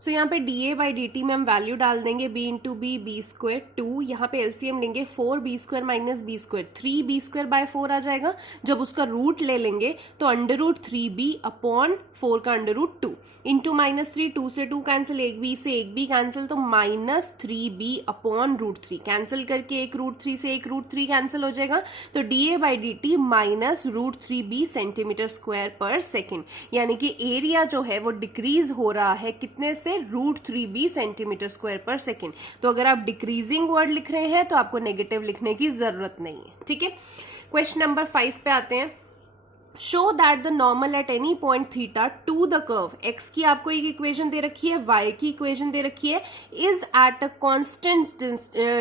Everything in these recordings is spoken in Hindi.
सो यहाँ पे d a by d t में हम वैल्यू डाल देंगे b into b, b square 2, यहाँ पे एलसीएम लेंगे 4b² minus b square, 3b² by 4 आ जाएगा। जब उसका रूट ले लेंगे तो अंडर रूट 3b अपॉन 4 का अंडर रूट 2 इंटू -3, 2 से 2 कैंसिल, एक बी से एक बी कैंसिल, तो -3b अपॉन रूट 3 कैंसिल करके एक रूट 3 से एक रूट 3 कैंसिल हो जाएगा। तो d a by d t minus root 3b centimetre square पर सेकेंड, यानी कि एरिया जो है वो डिक्रीज हो रहा है कितने से, रूट 3b सेंटीमीटर स्क्वायर पर सेकेंड। तो अगर आप डिक्रीजिंग वर्ड लिख रहे हैं तो आपको नेगेटिव लिखने की जरूरत नहीं है। ठीक है, क्वेश्चन नंबर 5 पे आते हैं। Show that the normal at any point theta two the curve, x की आपको एक इक्वेशन दे रखी है, वाई की इक्वेशन दे रखी है, is at a constant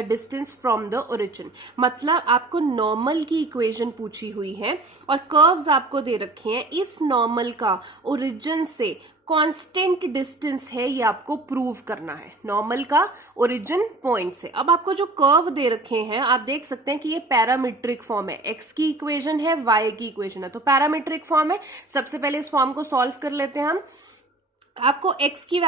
distance from the origin. मतलब आपको नॉर्मल की इक्वेशन पूछी हुई है और कर्व्स आपको दे रखे हैं, इस नॉर्मल का ओरिजिन से कांस्टेंट डिस्टेंस है, ये आपको प्रूव करना है नॉर्मल का ओरिजिन पॉइंट से। अब आपको जो कर्व दे रखे हैं आप देख सकते हैं कि ये पैरामीट्रिक फॉर्म है, एक्स की इक्वेशन है, वाई की इक्वेशन है, तो पैरामीट्रिक फॉर्म है। सबसे पहले इस फॉर्म को सॉल्व कर लेते हैं हम। आपको x की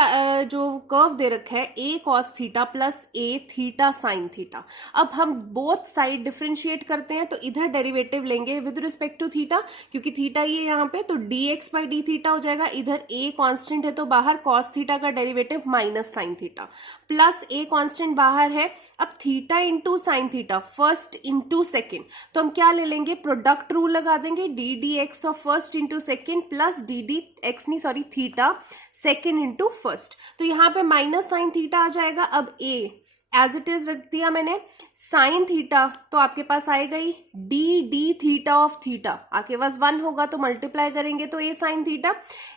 जो कर्व दे रखा है a cos theta plus a theta sine theta. अब हम बोथ साइड डिफरेंशिएट करते हैं, तो इधर डेरिवेटिव लेंगे विद रिस्पेक्ट टू थीटा, क्योंकि थीटा ये यहाँ पे, तो dx बाई डी थीटा हो जाएगा। इधर a कांस्टेंट है तो बाहर cos थीटा का derivative minus sine theta, plus a constant बाहर है। अब theta into sine theta, first into second, तो हम क्या ले लेंगे, प्रोडक्ट रूल लगा देंगे, D D X of first into second plus D D X नहीं sorry theta second into first. तो यहाँ पे माइनस साइन थीटा आ जाएगा। अब a एज इट इज रख दिया मैंने, साइन थीटा तो आपके पास आएगा ही D D theta of theta, आपके पास 1 होगा तो मल्टीप्लाई करेंगे तो a साइन थीटा।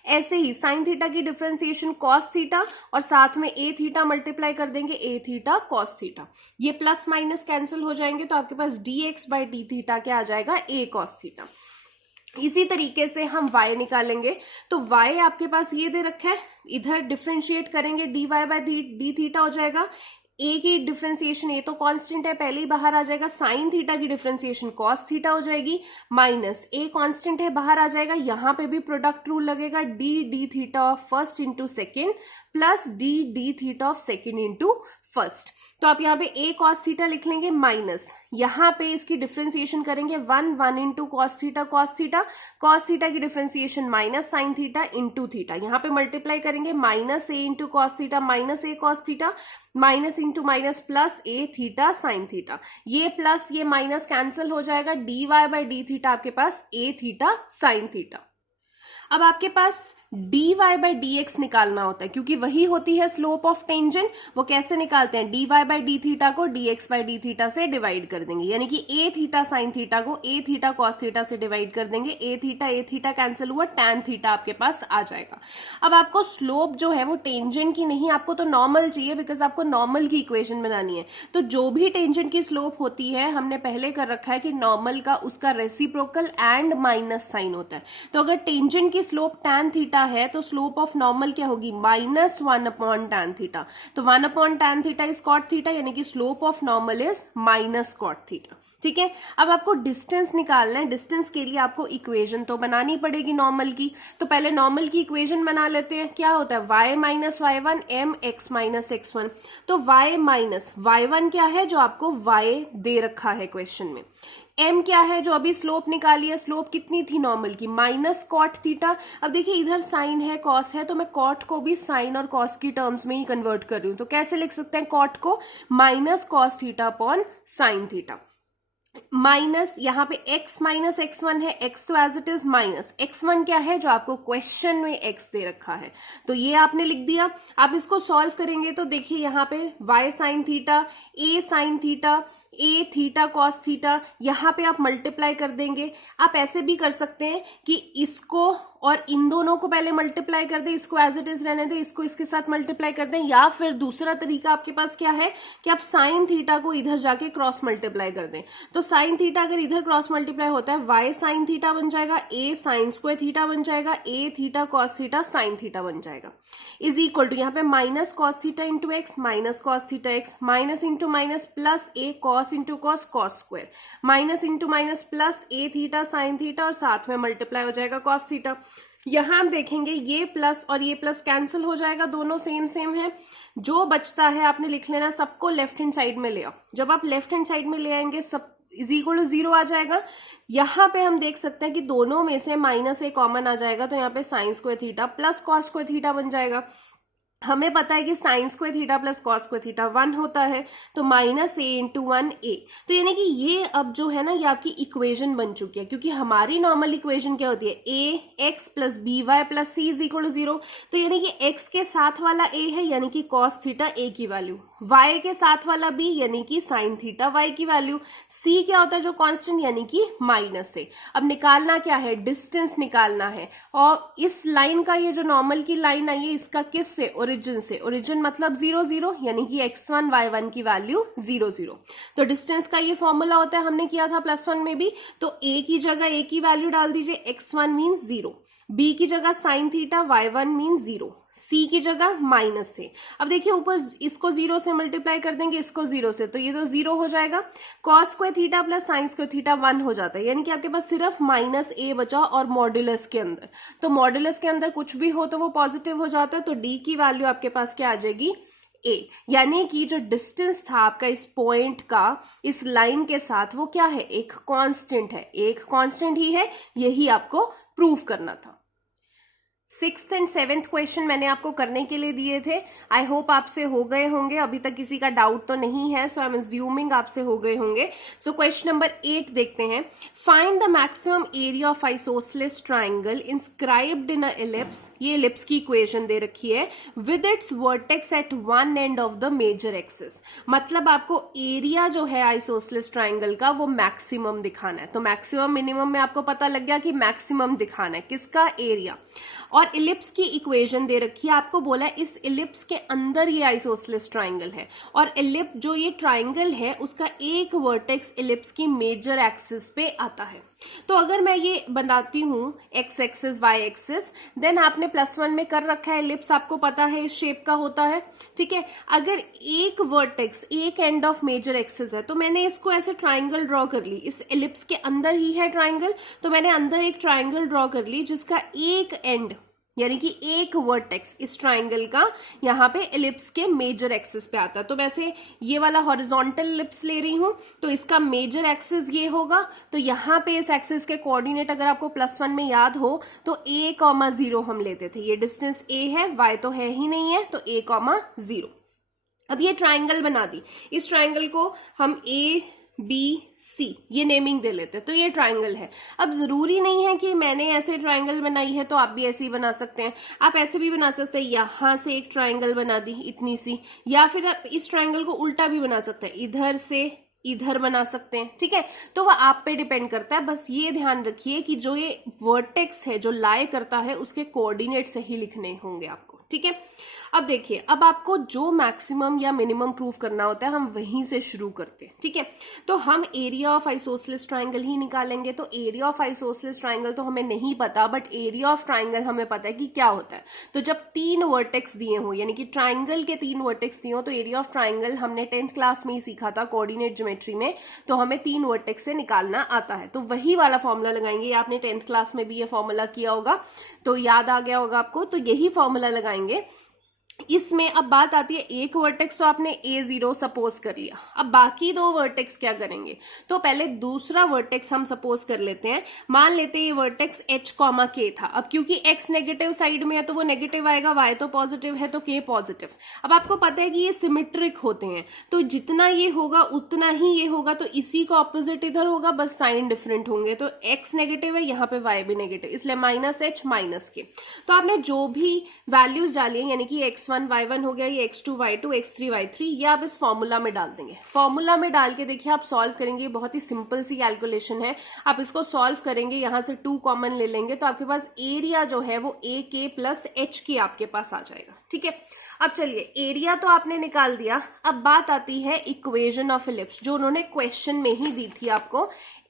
ऐसे ही साइन थीटा की डिफरेंशिएशन कॉस थीटा और साथ में a थीटा मल्टीप्लाई कर देंगे a थीटा कॉस थीटा, ये प्लस माइनस कैंसिल हो जाएंगे तो आपके पास dx बाई डी थीटा क्या आ जाएगा, a कॉस थीटा। इसी तरीके से हम y निकालेंगे, तो y आपके पास ये दे रखा है, इधर डिफरेंशिएट करेंगे dy बाई डी थीटा हो जाएगा। a की डिफरेंशिएशन a तो कांस्टेंट है पहले ही बाहर आ जाएगा, साइन थीटा की डिफरेंशिएशन cos थीटा हो जाएगी, माइनस a कांस्टेंट है बाहर आ जाएगा, यहाँ पे भी प्रोडक्ट रूल लगेगा, D D theta of first into second plus D D theta of second into first. तो आप यहाँ पे a cos थीटा लिख लेंगे, माइनस यहाँ पे इसकी डिफरेंशिएशन करेंगे 1 इंटू cos थीटा की differentiation minus sine theta into theta, यहाँ पे मल्टीप्लाई करेंगे minus a into cos theta minus a cos theta, minus into minus plus a theta sine theta, ये प्लस ये माइनस कैंसिल हो जाएगा, dy बाई डी थीटा आपके पास a थीटा साइन थीटा। अब आपके पास dy बाई dx निकालना होता है, क्योंकि वही होती है स्लोप ऑफ टेंजेंट। वो कैसे निकालते हैं, dy बाई डी थीटा को dx बाई डी थीटा से डिवाइड कर देंगे, यानी कि a थीटा साइन थीटा को a थीटा कॉस थीटा से डिवाइड कर देंगे, a थीटा कैंसिल हुआ, tan थीटा आपके पास आ जाएगा। अब आपको स्लोप जो है वो टेंजेंट की नहीं, आपको तो नॉर्मल चाहिए, बिकॉज आपको नॉर्मल की इक्वेशन बनानी है। तो जो भी टेंजेंट की स्लोप होती है, हमने पहले कर रखा है कि नॉर्मल का उसका रेसिप्रोकल एंड माइनस साइन होता है। तो अगर टेंजेंट की स्लोप tan थीटा है तो स्लोप ऑफ नॉर्मल क्या होगी, -1 अपॉन tan थीटा, तो 1 upon tan theta is cot theta, यानी कि slope of normal is minus cot theta. ठीक है, अब आपको डिस्टेंस निकालना है, डिस्टेंस के लिए आपको इक्वेशन तो बनानी पड़ेगी नॉर्मल की, तो पहले नॉर्मल की इक्वेशन बना लेते हैं। क्या होता है, y minus y1 m x minus x1, तो y माइनस y1 क्या है, जो आपको y दे रखा है क्वेश्चन में, m क्या है जो अभी स्लोप निकाली है, स्लोप कितनी थी नॉर्मल की, माइनस कॉट थीटा। अब देखिए इधर साइन है कॉस है, तो मैं कॉट को भी साइन और कॉस की टर्म्स में ही कन्वर्ट कर रही हूं, तो कैसे लिख सकते हैं कॉट को, minus cos theta upon sine theta, minus यहाँ पे x माइनस x1 है, x तो as it is minus x1 क्या है जो आपको क्वेश्चन में x दे रखा है, तो ये आपने लिख दिया। आप इसको सॉल्व करेंगे तो देखिए यहाँ पे y sine theta, a sine theta, a theta cos theta, यहाँ पे आप मल्टीप्लाई कर देंगे। आप ऐसे भी कर सकते हैं कि इसको और इन दोनों को पहले मल्टीप्लाई कर दें, इसको एज इट इज रहने दें, इसको इसके साथ मल्टीप्लाई कर दें, या फिर दूसरा तरीका आपके पास क्या है कि आप साइन थीटा को इधर जाके क्रॉस मल्टीप्लाई कर दें। तो साइन थीटा अगर इधर क्रॉस मल्टीप्लाई होता है, y साइन थीटा बन जाएगा, a साइन स्क्वायर थीटा बन जाएगा, a theta cos theta sine theta बन जाएगा, इज इक्वल टू यहाँ पे minus cos theta into x, minus cos theta x, minus into minus plus a cos into cos cos square, minus into minus plus a theta sine theta और साथ में मल्टीप्लाई हो जाएगा कॉस थीटा। यहाँ हम देखेंगे ये प्लस और ये प्लस कैंसिल हो जाएगा, दोनों सेम सेम है। जो बचता है आपने लिख लेना, सबको लेफ्ट हैंड साइड में ले आओ। जब आप लेफ्ट हैंड साइड में ले आएंगे सब इज इक्वल टू 0 आ जाएगा। यहाँ पे हम देख सकते हैं कि दोनों में से -a कॉमन आ जाएगा, तो यहाँ पे sine square theta plus cos square theta बन जाएगा। हमें पता है कि sine square theta plus cos square theta 1 होता है, तो -a इंटू 1a। तो यानी कि ये अब जो है ना, ये आपकी इक्वेशन बन चुकी है, क्योंकि हमारी नॉर्मल इक्वेशन क्या होती है, ax plus by plus c is equal to 0। तो यानी कि x के साथ वाला a है यानी कि कॉस थीटा a की वैल्यू, y के साथ वाला b यानी कि साइन थीटा y की वैल्यू, c क्या होता है जो कांस्टेंट यानी कि -a। अब निकालना क्या है, डिस्टेंस निकालना है। और इस लाइन का ये जो नॉर्मल की लाइन आई है, इसका किस से, ओरिजिन से। ओरिजिन मतलब 0 0 यानी कि x1 y1 की वैल्यू 0 0। तो डिस्टेंस का ये फॉर्मूला होता है, हमने किया था +1 में भी। तो a की जगह a की वैल्यू डाल दीजिए, x1 मीन्स 0, b की जगह sine theta, y1 means 0, c की जगह -a। अब देखिए ऊपर इसको 0 से मल्टीप्लाई कर देंगे, इसको 0 से, तो ये तो 0 हो जाएगा। Cos square theta plus sine square theta 1 हो जाता है, यानी कि आपके पास सिर्फ -a बचा और मॉड्यूलस के अंदर। तो मॉड्यूलस के अंदर कुछ भी हो तो वो पॉजिटिव हो जाता है, तो d की वैल्यू आपके पास क्या आ जाएगी, a। यानी कि जो डिस्टेंस था आपका इस पॉइंट का इस लाइन के साथ, वो क्या है, एक कांस्टेंट है, एक कांस्टेंट ही है। यही आपको प्रूव करना था। 6th एंड 7th क्वेश्चन मैंने आपको करने के लिए दिए थे। आई होप आपसे हो गए होंगे, अभी तक किसी का डाउट तो नहीं है, सो आई एम अज्यूमिंग आपसे हो गए होंगे। सो क्वेश्चन नंबर 8 देखते हैं। Find the maximum area of isosceles triangle inscribed in a ellipse. ये एलिप्स की इक्वेशन दे रखी है, with its vertex at one end of the major axis. मतलब आपको एरिया जो है आइसोसेलेस ट्राइंगल का वो मैक्सिमम दिखाना है। तो मैक्सिमम मिनिमम में आपको पता लग गया कि मैक्सिमम दिखाना है किसका, एरिया। और इलिप्स की इक्वेशन दे रखी है, आपको बोला है इस इलिप्स के अंदर ये आइसोसेलेस ट्राइंगल है, और इलिप जो ये ट्राइंगल है उसका एक वर्टेक्स इलिप्स की मेजर एक्सिस पे आता है। तो अगर मैं ये बनाती हूं x axis y axis, then आपने +1 में कर रखा है इलिप्स, आपको पता है इस शेप का होता है, ठीक है। अगर एक वर्टेक्स एक एंड ऑफ मेजर एक्सिस है, तो मैंने इसको ऐसे ट्राइंगल ड्रॉ कर ली, इस इलिप्स के अंदर ही है ट्राइंगल, तो मैंने अंदर एक ट्राइंगल ड्रॉ कर ली जिसका एक एंड यानी कि एक वर्टेक्स इस ट्राइंगल का यहाँ पे इलिप्स के मेजर एक्सिस पे आता है। तो वैसे ये वाला हॉरिजॉन्टल इलिप्स ले रही हूं, तो इसका मेजर एक्सिस ये होगा। तो यहाँ पे इस एक्सिस के कोऑर्डिनेट अगर आपको +1 में याद हो तो a,0 हम लेते थे। ये डिस्टेंस a है, y तो है ही नहीं है, तो a,0। अब ये ट्राइंगल बना दी, इस ट्राइंगल को हम ABC ये नेमिंग दे लेते हैं, तो ये ट्राइंगल है। अब जरूरी नहीं है कि मैंने ऐसे ट्राइंगल बनाई है तो आप भी ऐसे ही बना सकते हैं। आप ऐसे भी बना सकते हैं, यहां से एक ट्राइंगल बना दी इतनी सी, या फिर आप इस ट्राइंगल को उल्टा भी बना सकते हैं, इधर से इधर बना सकते हैं, ठीक है। तो वह आप पे डिपेंड करता है। बस ये ध्यान रखिए कि जो ये वर्टेक्स है जो लाई करता है उसके कोऑर्डिनेट सही लिखने होंगे आपको, ठीक है। अब देखिए, अब आपको जो मैक्सिमम या मिनिमम प्रूफ करना होता है हम वहीं से शुरू करते हैं, ठीक है। तो हम एरिया ऑफ आइसोसेलेस ट्राइंगल ही निकालेंगे। तो एरिया ऑफ आइसोसेलेस ट्राइंगल तो हमें नहीं पता, बट एरिया ऑफ ट्राइंगल हमें पता है कि क्या होता है। तो जब 3 वर्टेक्स दिए हो, यानी कि ट्राइंगल के 3 वर्टेक्स दिए हो, तो एरिया ऑफ ट्राइंगल हमने 10th क्लास में ही सीखा था कोऑर्डिनेट ज्योमेट्री में, तो हमें 3 वर्टेक्स से निकालना आता है। तो वही वाला फॉर्मूला लगाएंगे, आपने 10th क्लास में भी ये फॉर्मूला किया होगा, तो याद आ गया होगा आपको। तो यही फॉर्मूला लगाएंगे। इसमें अब बात आती है, एक वर्टेक्स तो आपने A0 सपोज कर लिया, अब बाकी 2 वर्टेक्स क्या करेंगे। तो पहले दूसरा वर्टेक्स हम सपोज कर लेते हैं, मान लेते हैं ये वर्टेक्स H, K था। अब क्योंकि X नेगेटिव साइड में है तो वो नेगेटिव आएगा, Y तो पॉजिटिव है तो K पॉजिटिव। अब आपको पता है कि ये सिमेट्रिक होते हैं, तो जितना ये होगा उतना ही ये होगा, तो इसी का ऑपोजिट इधर होगा, बस साइन डिफरेंट होंगे। तो X नेगेटिव है, यहाँ पे Y भी नेगेटिव, इसलिए -H -K। तो आपने जो भी वैल्यूज डाली है, यानी कि X1 y1 हो गया, ये x2 y2 x3 y3, ये आप इस फॉर्मूला में डाल देंगे। फॉर्मूला में डाल के देखिए आप सॉल्व करेंगे, बहुत ही सिंपल सी कैलकुलेशन है। आप इसको सॉल्व करेंगे, यहां से 2 कॉमन ले लेंगे, तो आपके पास एरिया जो है वो AK + HK आपके पास आ जाएगा, ठीक है। अब चलिए, एरिया तो आपने निकाल दिया। अब बात आती है इक्वेशन ऑफ इलिप्स, जो उन्होंने क्वेश्चन में ही दी थी आपको,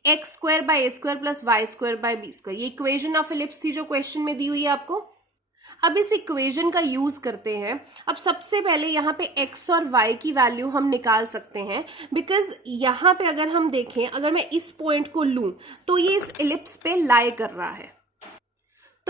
x² / a² + y² / b²। ये इक्वेशन ऑफ इलिप्स थी जो क्वेश्चन में दी हुई है आपको। अब इस इक्वेशन का यूज करते हैं। अब सबसे पहले यहाँ पे x और y की वैल्यू हम निकाल सकते हैं, बिकॉज यहाँ पे अगर हम देखें, अगर मैं इस पॉइंट को लूं तो ये इस इलिप्स पे लाई कर रहा है।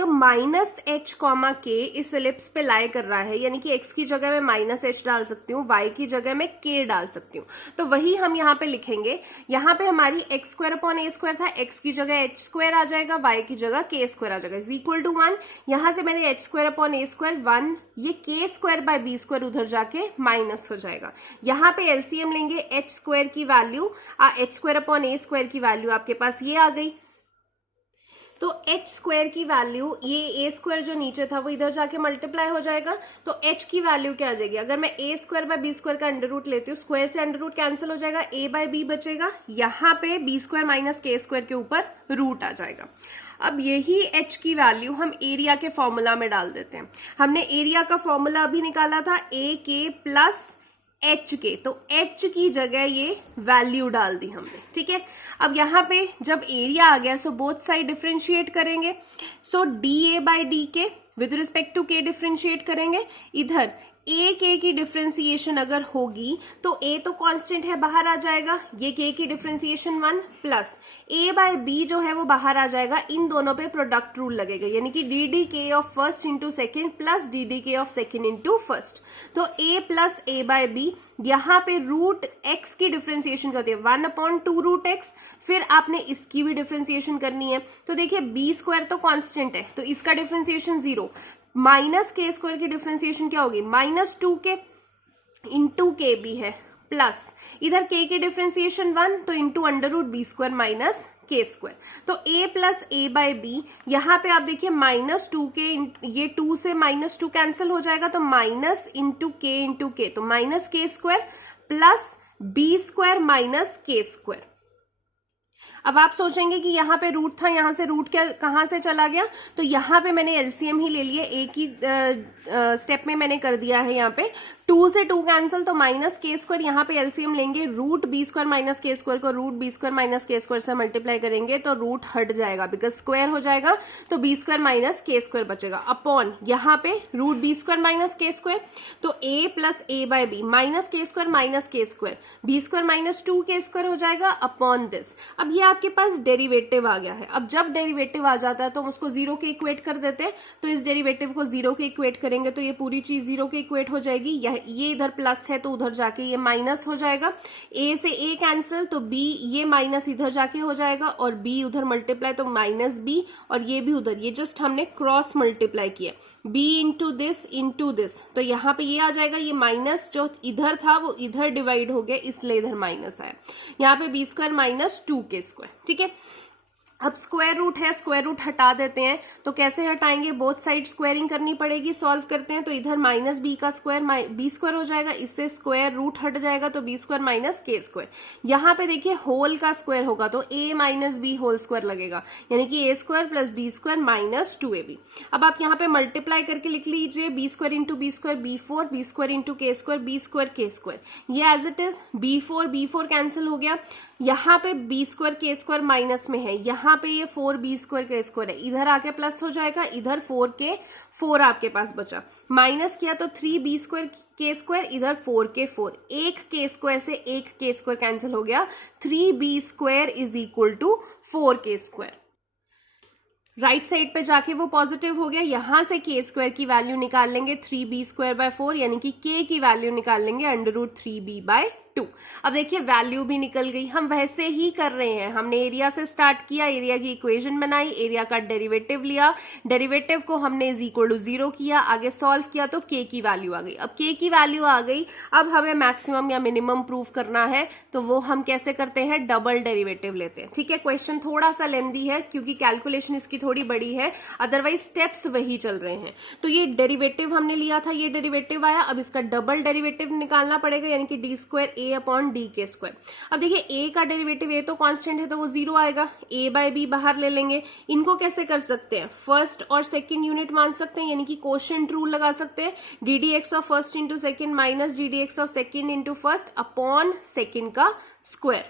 तो माइनस एच कॉमा के इस एलिप्स पे लाई कर रहा है, यानी कि x की जगह मैं माइनस एच डाल सकती हूँ, y की जगह मैं k डाल सकती हूँ। तो वही हम यहाँ पे लिखेंगे। यहाँ पे हमारी x square upon a square था, x की जगह h स्क्वायर आ जाएगा, y की जगह k स्क्वायर आ जाएगा, इज इक्वल टू 1। यहाँ से मैंने h square upon a square 1, ये k square by b square उधर जाके माइनस हो जाएगा। यहाँ पे एलसीएम लेंगे, h स्क्वायर की value h square upon a square की वैल्यू आपके पास ये आ गई। तो h स्क्वायर की वैल्यू, ये a स्क्वायर जो नीचे था वो इधर जाके मल्टीप्लाई हो जाएगा, तो h की वैल्यू क्या आ जाएगी? अगर मैं a square by b square का अंडर रूट लेती हूँ, स्क्वायर से अंडर रूट कैंसिल हो जाएगा, a बाय b बचेगा, यहाँ पे b square minus k square के ऊपर रूट आ जाएगा। अब यही h की वैल्यू हम एरिया के फॉर्मूला में डाल देते हैं। हमने एरिया का फॉर्मूला अभी निकाला था a k प्लस h के, तो h की जगह ये वैल्यू डाल दी हमने, ठीक है। अब यहाँ पे जब एरिया आ गया, सो बोथ साइड डिफरेंशिएट करेंगे, so dA by d with respect to k differentiate करेंगे। इधर a k की डिफरेंशिएशन अगर होगी तो a तो कांस्टेंट है, बाहर आ जाएगा, ये k की differentiation 1 plus a by b जो है वो बाहर आ जाएगा, इन दोनों पे प्रोडक्ट रूल लगेगा, यानी कि d d k of first into second plus D d k of second into first. तो a plus a by b, यहाँ पे रूट x की डिफरेंशिएशन करती है 1 अपॉन 2 रूट x, फिर आपने इसकी भी डिफरेंशिएशन करनी है। तो देखिए b स्क्वायर तो कांस्टेंट है, तो इसका डिफरेंशिएशन 0, माइनस के स्क्वायर की डिफरेंशिएशन क्या होगी? माइनस 2k इंटू के भी है, प्लस इधर k की डिफरेंशिएशन 1, तो into under root B square minus के स्क्वायर। तो a plus a by b, यहाँ पे आप देखिए माइनस 2k, ये 2 से माइनस 2 कैंसिल हो जाएगा, तो माइनस इंटू के, तो माइनस के square plus B square minus के स्क्वायर। अब आप सोचेंगे कि यहाँ पे रूट था, यहाँ से रूट क्या कहाँ से चला गया? तो यहाँ पे मैंने एलसीएम ही ले लिया, एक ही स्टेप में मैंने कर दिया है। यहाँ पे 2 से 2 कैंसिल, तो माइनस के स्क्वायर, यहाँ पे एलसीएम लेंगे, रूट बी स्क्वायर माइनस के स्क्वायर को रूट बी स्क्वायर माइनस के स्क्वायर से मल्टीप्लाई करेंगे तो रूट हट जाएगा, बिकॉज स्क्वायर हो जाएगा, तो बी स्क्वायर माइनस के स्क्वायर बचेगा, अपॉन यहाँ पे रूट बी स्क्वायर माइनस के स्क्वायर, तो a plus a by B minus के square B square minus 2 K square हो जाएगा, अपॉन दिस। अब ये आपके पास डेरिवेटिव आ गया है। अब जब डेरिवेटिव आ जाता है तो हम उसको 0 के इक्वेट कर देते हैं, तो इस डेरिवेटिव को 0 के इक्वेट करेंगे तो ये पूरी चीज 0 के इक्वेट हो जाएगी। ये इधर प्लस है तो उधर जाके ये माइनस हो जाएगा, a से a कैंसिल, तो b, ये माइनस इधर जाके हो जाएगा, और b उधर मल्टीप्लाई तो माइनस b, और ये भी उधर, ये जस्ट हमने क्रॉस मल्टीप्लाई किया, b इंटू दिस, तो यहाँ पे ये आ जाएगा, ये माइनस जो इधर था वो इधर डिवाइड हो गया, इसलिए इधर माइनस आया। यहाँ पे B square minus 2k square, ठीक है। अब स्क्वायर रूट है, स्क्वायर रूट हटा देते हैं, तो कैसे हटाएंगे? बोथ साइड स्क्वायरिंग करनी पड़ेगी, सॉल्व करते हैं, तो इधर माइनस बी का स्क्वायर बी स्क्वायर हो जाएगा, इससे स्क्वायर रूट हट जाएगा, तो बी स्क्वायर माइनस के स्क्वायर। यहाँ पे देखिए होल का स्क्वायर होगा तो a minus B whole square लगेगा, यानी कि a square plus B square minus 2ab। अब आप यहाँ पे मल्टीप्लाई करके लिख लीजिए, B square into B square b4, B square into K square B square K square, ये as it is, b4 cancel हो गया, यहाँ पे B square K square minus में है, यहाँ पे ये 4b स्क्वायर के स्क्वायर है, इधर आके प्लस हो जाएगा, इधर 4 आपके पास बचा, माइनस किया तो 3b स्क्वायर के स्क्वायर, इधर 4 एक के स्क्वायर से एक के स्क्वायर कैंसिल हो गया, 3b square is equal to 4k square. Right side पे जाके वो पॉजिटिव हो गया, यहां से के स्क्वायर की वैल्यू निकाल लेंगे 3b स्क्वायर बाय 4, यानी कि k की वैल्यू निकाल लेंगे अंडर रूट 3b बाय 2। अब देखिए वैल्यू भी निकल गई। हम वैसे ही कर रहे हैं, हमने एरिया से स्टार्ट किया, एरिया की इक्वेशन बनाई, एरिया का डेरिवेटिव लिया, डेरिवेटिव को हमने इज इक्वल टू 0 किया, आगे सॉल्व किया तो k की वैल्यू आ गई। अब k की वैल्यू आ गई, अब हमें मैक्सिमम या मिनिमम प्रूव करना है, तो वो हम कैसे करते हैं? डबल डेरिवेटिव लेते हैं, ठीक है। क्वेश्चन थोड़ा सा लेंदी है क्योंकि कैलकुलेशन इसकी थोड़ी बड़ी है, अदरवाइज स्टेप्स वही चल रहे हैं। तो ये डेरिवेटिव हमने लिया था, ये डेरिवेटिव आया, अब इसका डबल डेरिवेटिव निकालना पड़ेगा, यानी कि डी स्क्वायर ए अपॉन डी के स्क्वायर। अब देखिए a का डेरिवेटिव a तो कांस्टेंट है तो वो 0 आएगा, a बाय बी बाहर ले लेंगे। इनको कैसे कर सकते हैं? फर्स्ट और सेकंड यूनिट मान सकते हैं, यानी कि कोशेंट रूल लगा सकते हैं, D D X of first into second minus D D X of second into first upon second का स्क्वायर।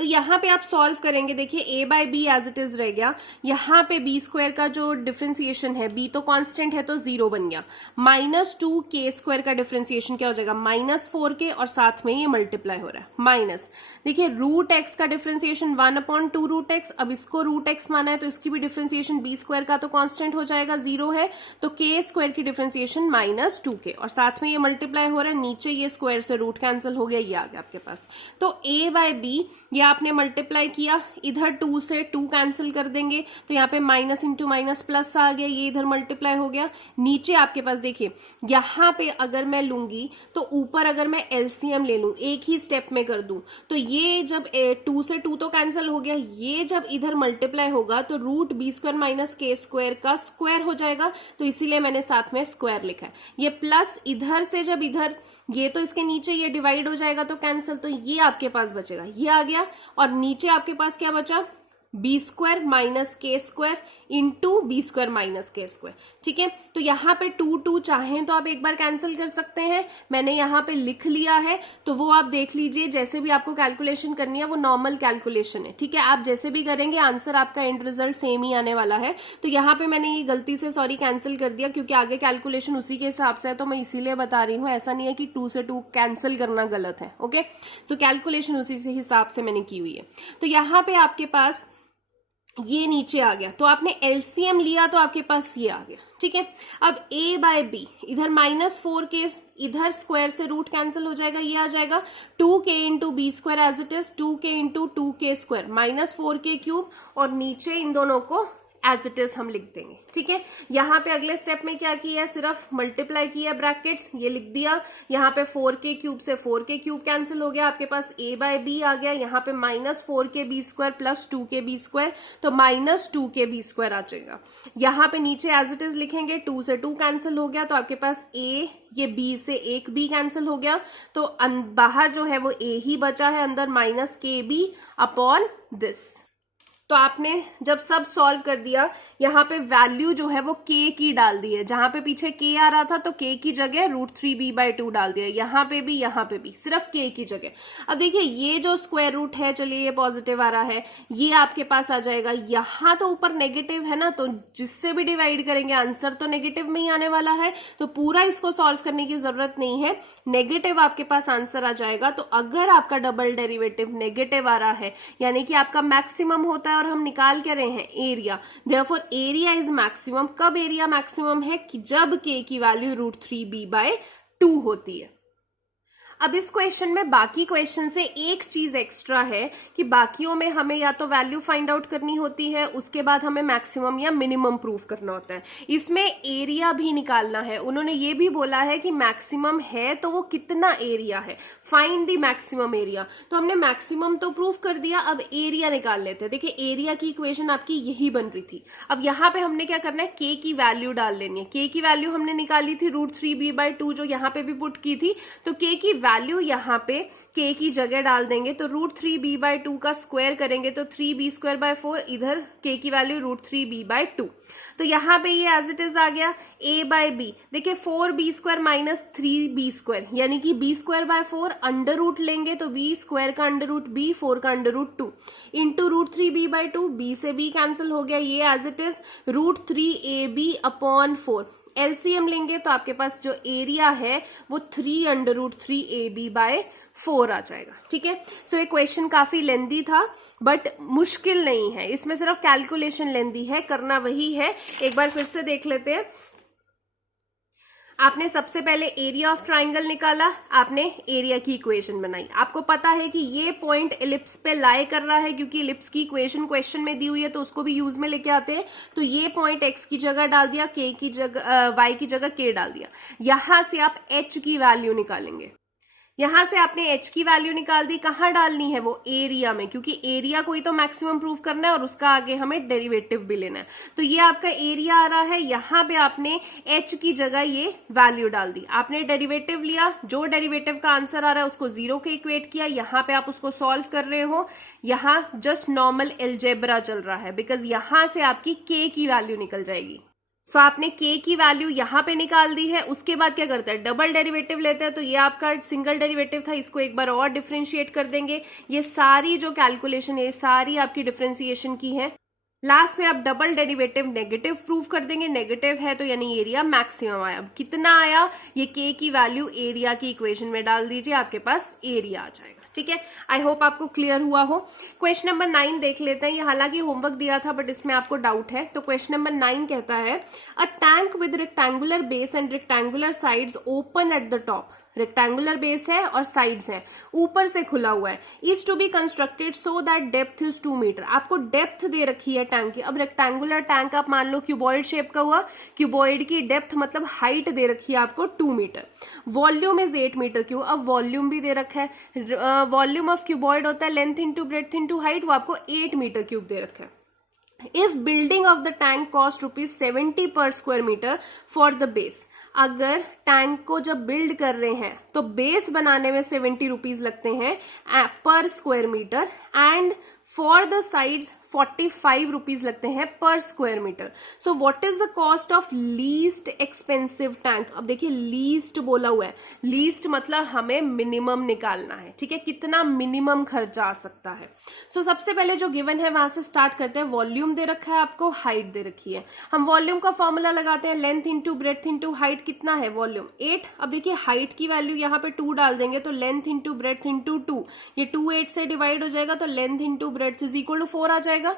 तो यहाँ पे आप सॉल्व करेंगे, देखिए a by B as it is रह गया, यहाँ पे बी स्क्वायर का जो डिफरेंशिएशन है, b तो कांस्टेंट है तो 0 बन गया, -2k स्क्वायर का डिफरेंशिएशन क्या हो जाएगा, -4k, और साथ में ये मल्टीप्लाई हो रहा है माइनस, देखिए रूट एक्स का डिफरेंशिएशन 1/2 रूट एक्स, अब इसको रूट एक्स माना है तो इसकी भी डिफरेंशिएशन b स्क्वायर का तो कांस्टेंट हो जाएगा 0 है, तो k स्क्वायर की डिफरेंशिएशन -2k, और साथ में ये मल्टीप्लाई हो रहा है, नीचे ये स्क्वायर से रूट कैंसिल हो गया, ये आ गया आपके पास। तो a बाय बी ये आपने मल्टीप्लाई किया, इधर 2 से 2 कैंसिल कर देंगे तो यहाँ पे माइनस इंटू माइनस प्लस आ गया, ये इधर मल्टीप्लाई हो गया, नीचे आपके पास देखिए यहाँ पे अगर मैं लूंगी तो ऊपर अगर मैं एलसीएम ले लूं, एक ही स्टेप में कर दूं, तो ये जब 2 से 2 तो कैंसिल हो गया, ये जब इधर मल्टीप्लाई होगा तो रूट बी स्क्वायर माइनस के स्क्वायर का स्क्वायर हो जाएगा, तो इसीलिए मैंने साथ में स्क्वायर लिखा है। ये प्लस इधर से जब इधर ये तो इसके नीचे ये डिवाइड हो जाएगा तो कैंसिल, तो ये आपके पास बचेगा, ये आ गया, और नीचे आपके पास क्या बचा, बी स्क्वायर माइनस के square into B square minus के स्क्वायर। ठीक है, तो यहाँ पे 2 चाहें तो आप एक बार कैंसिल कर सकते हैं, मैंने यहाँ पे लिख लिया है, तो वो आप देख लीजिए, जैसे भी आपको कैलकुलेशन करनी है वो नॉर्मल कैलकुलेशन है। ठीक है, आप जैसे भी करेंगे आंसर आपका एंड रिजल्ट सेम ही आने वाला है। तो यहाँ पे मैंने ये गलती से सॉरी कैंसिल कर दिया, क्योंकि आगे कैलकुलेशन उसी के हिसाब से है, तो मैं इसीलिए बता रही हूँ, ऐसा नहीं है कि 2 से 2 कैंसिल करना गलत है। ओके, सो कैलकुलेशन उसी से हिसाब से मैंने की हुई है। तो यहाँ पे आपके पास ये नीचे आ गया, तो आपने एलसीएम लिया तो आपके पास ये आ गया। ठीक है, अब a बाय बी, इधर -4k, इधर स्क्वायर से रूट कैंसिल हो जाएगा, ये आ जाएगा 2k into B square as it is, 2k into 2k square -4k cube, और नीचे इन दोनों को एज इट इज हम लिख देंगे। ठीक है, यहाँ पे अगले स्टेप में क्या किया है, सिर्फ मल्टीप्लाई किया ब्रैकेट्स, ये लिख दिया, यहाँ पे 4k क्यूब से 4k क्यूब कैंसिल हो गया, आपके पास a बाय बी आ गया, यहाँ पे -4k B square plus 2k B square, तो -2k बी स्क्वायर आ जाएगा। यहाँ पे नीचे एज इट इज लिखेंगे, 2 से 2 कैंसिल हो गया, तो आपके पास a, ये b से एक b कैंसिल हो गया, तो बाहर जो है वो a ही बचा है, अंदर -kb अपॉन दिस। तो आपने जब सब सॉल्व कर दिया, यहाँ पे वैल्यू जो है वो k की डाल दी है, जहां पे पीछे k आ रहा था तो k की जगह √3b/2 डाल दिया, यहाँ पे भी सिर्फ k की जगह। अब देखिए ये जो स्क्वायर रूट है, चलिए ये पॉजिटिव आ रहा है, ये आपके पास आ जाएगा, यहाँ तो ऊपर नेगेटिव है ना, तो जिससे भी डिवाइड करेंगे आंसर तो नेगेटिव में ही आने वाला है, तो पूरा इसको सॉल्व करने की जरूरत नहीं है, नेगेटिव आपके पास आंसर आ जाएगा। तो अगर आपका डबल डेरिवेटिव नेगेटिव आ रहा है, यानी कि आपका मैक्सिमम होता है, और हम निकाल के रहे हैं area, therefore area is maximum. कब एरिया मैक्सिमम है, कि जब k की वैल्यू √3b/2 होती है। अब इस क्वेश्चन में बाकी क्वेश्चन से एक चीज एक्स्ट्रा है कि बाकियों में हमें या तो वैल्यू फाइंड आउट करनी होती है, उसके बाद हमें मैक्सिमम या मिनिमम प्रूफ करना होता है, इसमें एरिया भी निकालना है। उन्होंने ये भी बोला है कि मैक्सिमम है तो वो कितना एरिया है, फाइंड द मैक्सिमम एरिया। तो हमने मैक्सिमम तो प्रूफ कर दिया, अब एरिया निकाल लेते हैं। देखिए एरिया की इक्वेशन आपकी यही बन रही थी, अब यहाँ पे हमने क्या करना है, k की वैल्यू डाल लेनी है। k की वैल्यू हमने निकाली थी √3b/2, जो यहाँ पे भी पुट की थी, तो k की वैल्यू यहाँ पे k की जगह डाल देंगे, तो √3b/2 का स्क्वायर करेंगे तो 3b²/4, इधर k की वैल्यू √3b/2, तो यहाँ पे ये एज इट इज आ गया। a बाय बी, देखिए 4b² माइनस 3b², यानी कि b²/4 अंडर रूट लेंगे तो b² का अंडर रूट b, 4 का under root 2 into √3b/2, b से b कैंसिल हो गया, ये as it is √3ab/4। LCM लेंगे तो आपके पास जो एरिया है वो 3√3ab/4 आ जाएगा। ठीक है, सो ये क्वेश्चन काफी लेंदी था बट मुश्किल नहीं है, इसमें सिर्फ कैलकुलेशन लेंदी है, करना वही है। एक बार फिर से देख लेते हैं। आपने सबसे पहले एरिया ऑफ ट्राइंगल निकाला, आपने एरिया की इक्वेशन बनाई। आपको पता है कि ये पॉइंट इलिप्स पे लाई कर रहा है, क्योंकि इलिप्स की इक्वेशन क्वेश्चन में दी हुई है तो उसको भी यूज में लेके आते हैं। तो ये पॉइंट x की जगह डाल दिया, k की जगह y की जगह k डाल दिया। यहां से आप h की वैल्यू निकालेंगे, यहां से आपने h की वैल्यू निकाल दी, कहां डालनी है, वो एरिया में, क्योंकि एरिया को ही तो मैक्सिमम प्रूव करना है और उसका आगे हमें डेरिवेटिव भी लेना है। तो ये आपका एरिया आ रहा है, यहां पे आपने h की जगह ये वैल्यू डाल दी, आपने डेरिवेटिव लिया, जो डेरिवेटिव का आंसर आ रहा है उसको 0 के इक्वेट किया, यहां पे आप उसको सॉल्व कर रहे हो, यहां जस्ट नॉर्मल एल्जेब्रा चल रहा है, बिकॉज यहां से आपकी k की वैल्यू निकल जाएगी। सो आपने के की वैल्यू यहां पे निकाल दी है, उसके बाद क्या करता है, डबल डेरिवेटिव लेता है। तो ये आपका सिंगल डेरिवेटिव था, इसको एक बार और डिफरेंशिएट कर देंगे। ये सारी जो कैलकुलेशन है, ये सारी आपकी डिफरेंशिएशन की है। लास्ट में आप डबल डेरिवेटिव नेगेटिव प्रूव कर देंगे, नेगेटिव है तो यानी एरिया मैक्सिमम आया। अब कितना आया, ये के की वैल्यू एरिया की इक्वेशन में डाल दीजिए, आपके पास एरिया आ जाएगा। ठीक है, आई होप आपको क्लियर हुआ हो। क्वेश्चन नंबर 9 देख लेते हैं। ये हालांकि होमवर्क दिया था बट इसमें आपको डाउट है। तो क्वेश्चन नंबर 9 कहता है a tank with rectangular base and rectangular sides open at the top. Rectangular base है और साइड्स हैं, ऊपर से खुला हुआ है। Is to be constructed so that depth is 2 metre. आपको डेप्थ दे रखी है टैंक की। अब रेक्टेंगुलर टैंक आप मान लो क्यूबॉइड शेप का हुआ, क्यूबॉइड की डेप्थ मतलब हाइट दे रखी है आपको 2 metre. Volume is 8 metre cube. अब वॉल्यूम भी दे रखा है। वॉल्यूम ऑफ क्यूबॉइड होता है length into breadth into height, वो आपको 8 मीटर क्यूब दे रखा है। If building of the tank cost ₹70 per square metre for the base. अगर टैंक को जब बिल्ड कर रहे हैं तो बेस बनाने में 70 रुपीज लगते हैं per square metre, and for the sides 45 rupees लगते हैं per square metre. So what is the cost of least expensive tank. अब देखिए लीस्ट बोला हुआ है, लीस्ट मतलब हमें मिनिमम निकालना है। ठीक है, कितना मिनिमम खर्चा आ सकता है। सो सबसे पहले जो गिवन है वहां से स्टार्ट करते हैं। वॉल्यूम दे रखा है आपको, हाइट दे रखी है। हम वॉल्यूम का फॉर्मूला लगाते हैं, length into breadth into height. कितना है वॉल्यूम 8। अब देखिए हाइट की वैल्यू यहाँ पे 2 डाल देंगे तो लेंथ इंटू ब्रेड्थ इंटू 2, ये 2 8 से डिवाइड हो जाएगा तो length into breadth is equal to 4 आ जाएगा।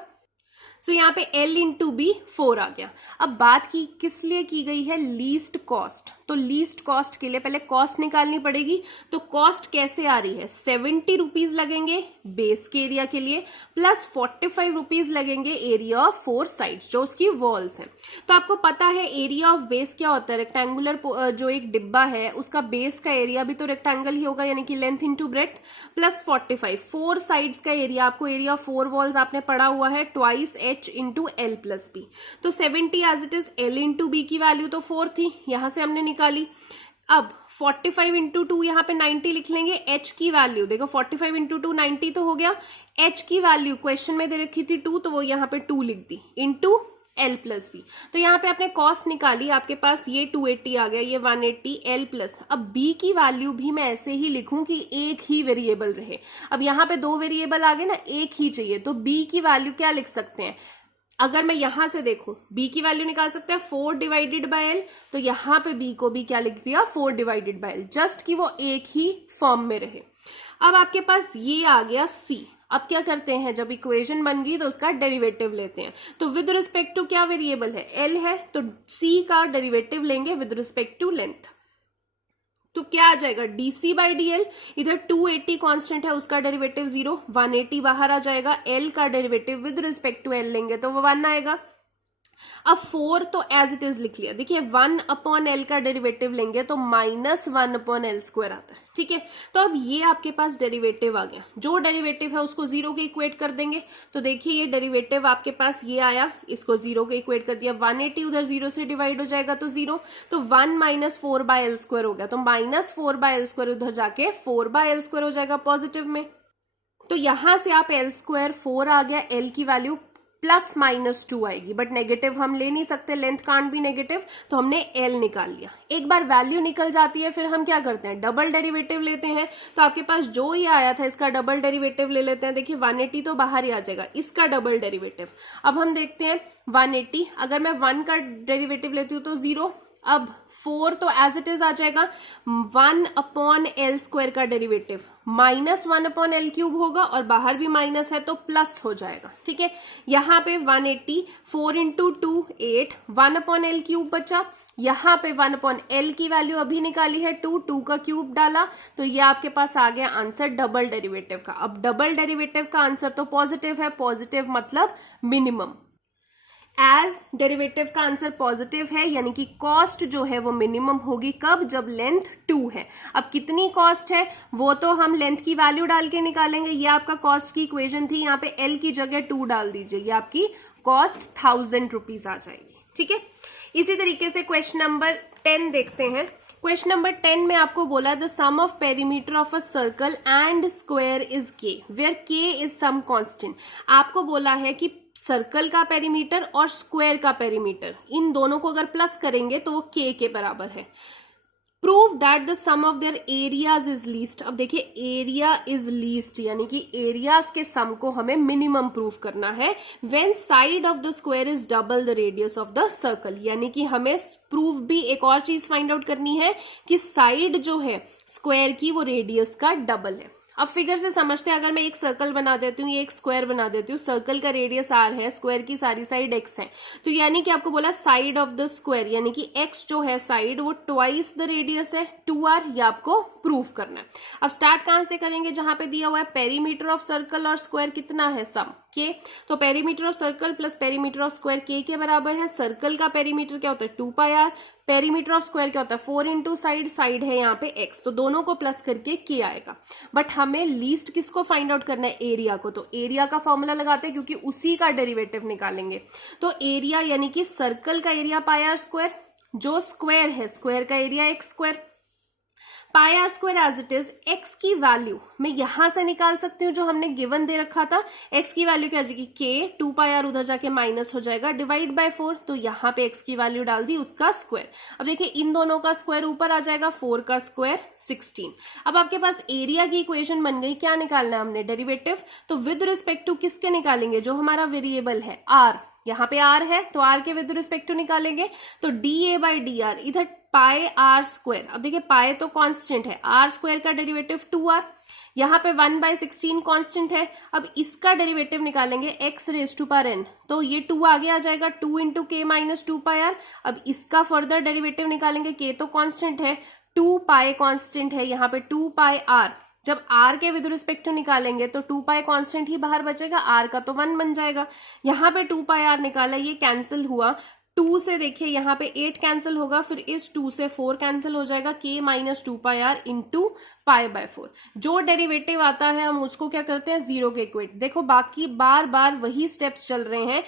सो यहाँ पे L इंटू बी 4 आ गया। अब बात की किस लिए की गई है, लीस्ट कॉस्ट। तो लीस्ट कॉस्ट के लिए पहले कॉस्ट निकालनी पड़ेगी। तो कॉस्ट कैसे आ रही है, 70 रुपीज लगेंगे बेस के एरिया के लिए, प्लस 45 रुपीज लगेंगे एरिया ऑफ 4 साइड्स जो उसकी वॉल्स हैं। तो आपको पता है एरिया ऑफ बेस क्या होता है, रेक्टेंगुलर जो एक डिब्बा है उसका बेस का एरिया भी तो रेक्टेंगल ही होगा, यानी कि length into breadth plus 45 4 sides का एरिया। आपको एरिया ऑफ 4 वॉल्स आपने पढ़ा हुआ है, twice H into L plus B. तो 70 as it is, L into B की वैल्यू तो 4 थी, यहां से हमने निकाली। अब 45 इंटू 2 यहाँ पे 90 लिख लेंगे। H की वैल्यू देखो 45 इंटू 2 90 तो हो गया। H की वैल्यू क्वेश्चन में दे रखी थी 2, तो वो यहाँ पे 2 लिख दी इंटू L प्लस बी। तो यहाँ पे आपने कॉस्ट निकाली, आपके पास ये 280 आ गया, ये 180 L प्लस। अब B की वैल्यू भी मैं ऐसे ही लिखूं कि एक ही वेरिएबल रहे। अब यहाँ पे 2 वेरिएबल आ गए ना, एक ही चाहिए, तो B की वैल्यू क्या लिख सकते हैं, अगर मैं यहां से देखूं B की वैल्यू निकाल सकते हैं 4 डिवाइडेड बाय L। तो यहां पे B को भी क्या लिख दिया, 4 डिवाइडेड बाय L, जस्ट कि वो एक ही फॉर्म में रहे। अब आपके पास ये आ गया C। अब क्या करते हैं, जब इक्वेशन बन गई तो उसका डेरिवेटिव लेते हैं। तो विद रिस्पेक्ट टू क्या वेरिएबल है, L है, तो C का डेरिवेटिव लेंगे विद रिस्पेक्ट टू लेंथ। तो क्या आ जाएगा, dc बाई dl। इधर 280 कांस्टेंट है, उसका डेरिवेटिव 0, 180 बाहर आ जाएगा। L का derivative with respect to L लेंगे तो वो 1 आएगा। अब 4 तो एज इट इज लिख लिया। देखिए 1 अपॉन L का डेरिवेटिव लेंगे तो -1 अपॉन L स्क्वायर आता है। ठीक है, तो अब ये आपके पास डेरिवेटिव आ गया। जो डेरिवेटिव है उसको 0 के इक्वेट कर देंगे। तो देखिए ये डेरिवेटिव आपके पास ये आया, इसको 0 के इक्वेट कर दिया। 180 उधर 0 से डिवाइड हो जाएगा तो 0, तो 1 माइनस 4 बाय L स्क्वायर हो गया। तो -4 बाय L स्क्वायर उधर जाके 4 बाय L स्क्वायर हो जाएगा पॉजिटिव में। तो यहां से आप L स्क्वायर 4 आ गया, L की वैल्यू +-2 आएगी, बट नेगेटिव हम ले नहीं सकते, लेंथ कांट भी नेगेटिव, तो हमने L निकाल लिया। एक बार वैल्यू निकल जाती है फिर हम क्या करते हैं, डबल डेरिवेटिव लेते हैं। तो आपके पास जो ये आया था इसका डबल डेरिवेटिव ले लेते हैं। देखिए 180 तो बाहर ही आ जाएगा, इसका डबल डेरिवेटिव। अब हम देखते हैं 180, अगर मैं 1 का डेरिवेटिव लेती हूँ तो 0। अब 4 तो एज इट इज आ जाएगा, 1 अपॉन L स्क्वायर का डेरिवेटिव -1 अपॉन L क्यूब होगा, और बाहर भी माइनस है तो प्लस हो जाएगा। ठीक है, यहाँ पे 180, 4 इंटू 2 8, 1 अपॉन L क्यूब बचा। यहाँ पे 1 अपॉन L की वैल्यू अभी निकाली है 2 का क्यूब डाला, तो ये आपके पास आ गया आंसर डबल डेरिवेटिव का। अब डबल डेरिवेटिव का आंसर तो पॉजिटिव है, पॉजिटिव मतलब मिनिमम। एज डेरिवेटिव का आंसर पॉजिटिव है, यानी कि कॉस्ट जो है वो मिनिमम होगी। कब, जब लेंथ 2 है। अब कितनी कॉस्ट है वो तो हम लेंथ की वैल्यू डाल के निकालेंगे। ये आपका कॉस्ट की इक्वेशन थी, यहाँ पे L की जगह 2 डाल दीजिए, ये आपकी कॉस्ट 1000 रुपीज आ जाएगी। ठीक है, इसी तरीके से क्वेश्चन नंबर 10 देखते हैं। क्वेश्चन नंबर 10 में आपको बोला the sum of perimeter of a circle and square is K, where K is some constant. आपको बोला है कि सर्कल का पेरीमीटर और स्क्वायर का पेरीमीटर, इन दोनों को अगर प्लस करेंगे तो वो के बराबर है। Prove that the sum of their areas is least. अब देखिए एरिया इज लीस्ट यानी कि एरियाज के सम को हमें मिनिमम प्रूव करना है when side of the square is double the radius of the circle, यानी कि हमें प्रूफ भी एक और चीज फाइंड आउट करनी है कि साइड जो है स्क्वायर की वो रेडियस का डबल है। अब फिगर से समझते हैं, अगर मैं एक सर्कल बना देती हूँ, ये एक स्क्वायर बना देती हूँ, सर्कल का रेडियस आर है, स्क्वायर की सारी साइड एक्स है, तो यानी कि आपको बोला साइड ऑफ द स्क्वायर यानी कि एक्स जो है साइड वो ट्वाइस द रेडियस है 2r, ये आपको प्रूफ करना है। अब स्टार्ट कहां से करेंगे, जहां पे दिया हुआ है पेरीमीटर ऑफ सर्कल और स्क्वायर कितना है सम के, तो perimeter of circle plus perimeter of square के बराबर है। सर्कल का पेरीमीटर क्या होता है 2πr, पेरीमीटर ऑफ स्क्वायर क्या होता है 4 इंटू साइड है यहाँ पे x, तो दोनों को प्लस करके के आएगा। बट हमें लीस्ट किसको फाइंड आउट करना है, एरिया को, तो एरिया का फॉर्मूला लगाते हैं क्योंकि उसी का डेरिवेटिव निकालेंगे। तो एरिया यानी कि सर्कल का एरिया πr स्क्वायर, जो स्क्वायर है स्क्वायर का area x square, pi R square as it is, X की वैल्यू मैं यहां से निकाल सकती हूँ जो हमने गिवन दे रखा था, एक्स की वैल्यू क्या आ जाएगी के, 2πr उधर जाके माइनस हो जाएगा, डिवाइड बाय 4, तो यहाँ पे एक्स की वैल्यू डाल दी उसका स्क्वायर। अब देखिए इन दोनों का स्क्वायर ऊपर आ जाएगा, 4 का स्क्वायर 16। अब आपके पास एरिया की इक्वेशन बन गई, क्या निकालना है हमने डेरिवेटिव, तो विद रिस्पेक्ट टू किसके निकालेंगे, जो हमारा वेरिएबल है आर, यहाँ पे आर है तो आर के विद रिस्पेक्ट टू निकालेंगे, तो d a by D R, इधर पाई आर स्क्वायर, अब देखिए पाई तो कांस्टेंट है, आर स्क्वायर का डेरिवेटिव 2r, यहाँ पे 1/16 कांस्टेंट है। अब इसका डेरिवेटिव निकालेंगे x raise to power n, तो ये 2 आगे आ जाएगा, 2 इंटू के माइनस 2πr। अब इसका फर्दर डेरिवेटिव निकालेंगे, k तो कांस्टेंट है, 2π कांस्टेंट है, यहाँ पे 2πr, जब r के विद रिस्पेक्ट टू निकालेंगे तो 2π कांस्टेंट ही बाहर बचेगा, r का तो 1 बन जाएगा, यहाँ पे 2πr निकाला, ये कैंसिल हुआ, 2 से देखिए यहाँ पे 8 कैंसिल होगा, फिर इस 2 से 4 कैंसिल हो जाएगा, k माइनस 2πr इंटू π/4। जो डेरिवेटिव आता है हम उसको क्या करते हैं, जीरो के इक्वेट। देखो बाकी बार बार वही स्टेप्स चल रहे हैं,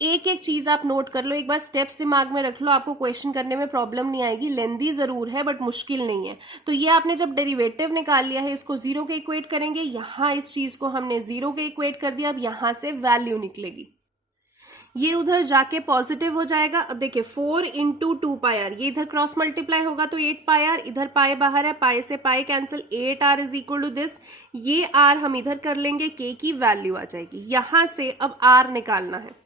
एक एक चीज आप नोट कर लो, एक बार स्टेप्स दिमाग में रख लो, आपको क्वेश्चन करने में प्रॉब्लम नहीं आएगी। लेंदी जरूर है बट मुश्किल नहीं है। तो ये आपने जब डेरिवेटिव निकाल लिया है, इसको जीरो के इक्वेट करेंगे, यहाँ इस चीज को हमने जीरो के इक्वेट कर दिया, अब यहाँ से वैल्यू निकलेगी, ये उधर जाके पॉजिटिव हो जाएगा। अब देखिए 4 इंटू 2πr, ये इधर क्रॉस मल्टीप्लाई होगा तो 8πr, इधर पाई बाहर है, पाई से pi cancel, 8r is equal to this, ये r हम इधर कर लेंगे, k की वैल्यू आ जाएगी। यहां से अब r निकालना है,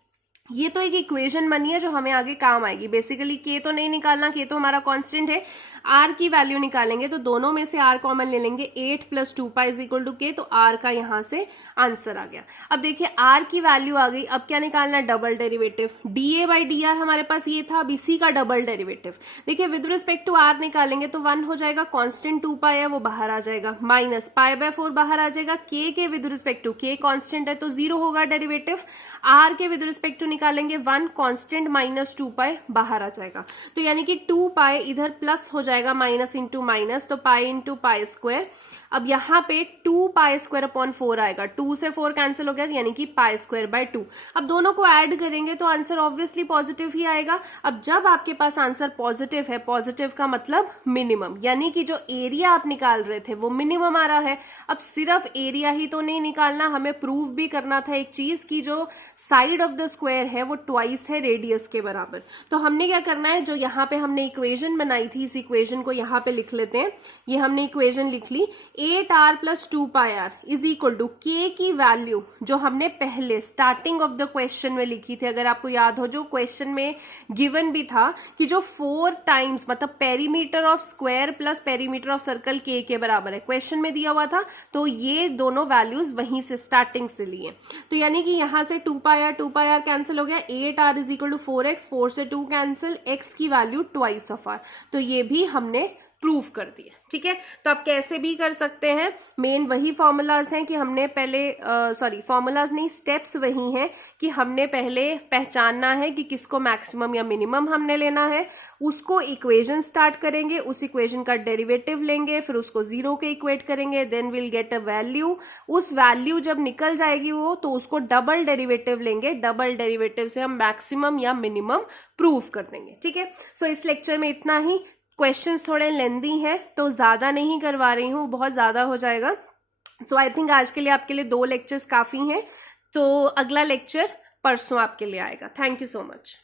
ये तो एक इक्वेशन बनी है जो हमें आगे काम आएगी। बेसिकली k तो नहीं निकालना, k तो हमारा कांस्टेंट है, r की वैल्यू निकालेंगे तो दोनों में से r कॉमन ले लेंगे, 8 plus 2π is equal to k, तो r का यहां से आंसर आ गया। अब देखिए r की वैल्यू आ गई, अब क्या निकालना है, double derivative, dA by dr हमारे पास ये था, अब इसी का डबल डेरिवेटिव। देखिए विद रिस्पेक्ट टू r निकालेंगे तो 1 हो जाएगा, कांस्टेंट 2π है वो बाहर आ जाएगा, माइनस π/4 बाहर आ जाएगा, k के with respect to, k constant है तो 0 होगा डेरिवेटिव, r के विद रिस्पेक्ट टू निकालेंगे 1, कांस्टेंट माइनस 2π बाहर आ जाएगा, तो यानी कि 2π इधर प्लस हो जाएगा, माइनस इंटू माइनस, तो पाई इंटू पाई स्क्वायर। अब यहाँ पे 2π स्क्वायर अपॉन 4 आएगा, 2 से 4 कैंसिल हो गया यानी कि पाई स्क्वायर बाय 2। अब दोनों को ऐड करेंगे तो आंसर ऑब्वियसली पॉजिटिव ही आएगा। अब जब आपके पास आंसर पॉजिटिव है, पॉजिटिव का मतलब मिनिमम, यानी कि जो एरिया आप निकाल रहे थे वो मिनिमम आ रहा है। अब सिर्फ एरिया ही तो नहीं निकालना, हमें प्रूव भी करना था एक चीज की जो साइड ऑफ द स्क्वायर है वो ट्वाइस है रेडियस के बराबर। तो हमने क्या करना है, जो यहाँ पे हमने इक्वेशन बनाई थी, इस इक्वेशन को यहाँ पे लिख लेते हैं। ये हमने इक्वेशन लिख ली, 8r प्लस 2πr is equal to k की वैल्यू जो हमने पहले स्टार्टिंग ऑफ द क्वेश्चन में लिखी थी, अगर आपको याद हो, जो क्वेश्चन में गिवन भी था कि जो 4 टाइम्स मतलब perimeter of square plus perimeter of circle k के बराबर है, क्वेश्चन में दिया हुआ था। तो ये दोनों वैल्यूज वहीं से स्टार्टिंग से लिए, तो यानी कि यहां से 2πr कैंसिल हो गया, 8r is equal to 4x, 4 से 2 कैंसिल, x की वैल्यू ट्वाइस ऑफ r, तो ये भी हमने प्रूफ कर दिया। ठीक है, तो आप कैसे भी कर सकते हैं, मेन वही फॉर्मूलाज हैं कि हमने पहले फॉर्मूलाज नहीं, स्टेप्स वही हैं कि हमने पहले पहचानना है कि किसको मैक्सिमम या मिनिमम हमने लेना है, उसको इक्वेशन स्टार्ट करेंगे, उस इक्वेशन का डेरिवेटिव लेंगे, फिर उसको जीरो के इक्वेट करेंगे, then will get a value. उस वैल्यू जब निकल जाएगी वो, तो उसको डबल डेरिवेटिव लेंगे, डबल डेरिवेटिव से हम मैक्सिमम या मिनिमम प्रूफ कर देंगे। ठीक है, सो इस लेक्चर में इतना ही। क्वेश्चंस थोड़े लेंदी हैं तो ज्यादा नहीं करवा रही हूँ, बहुत ज्यादा हो जाएगा। सो आई थिंक आज के लिए आपके लिए 2 लेक्चर्स काफी हैं। तो अगला लेक्चर परसों आपके लिए आएगा। Thank you so much.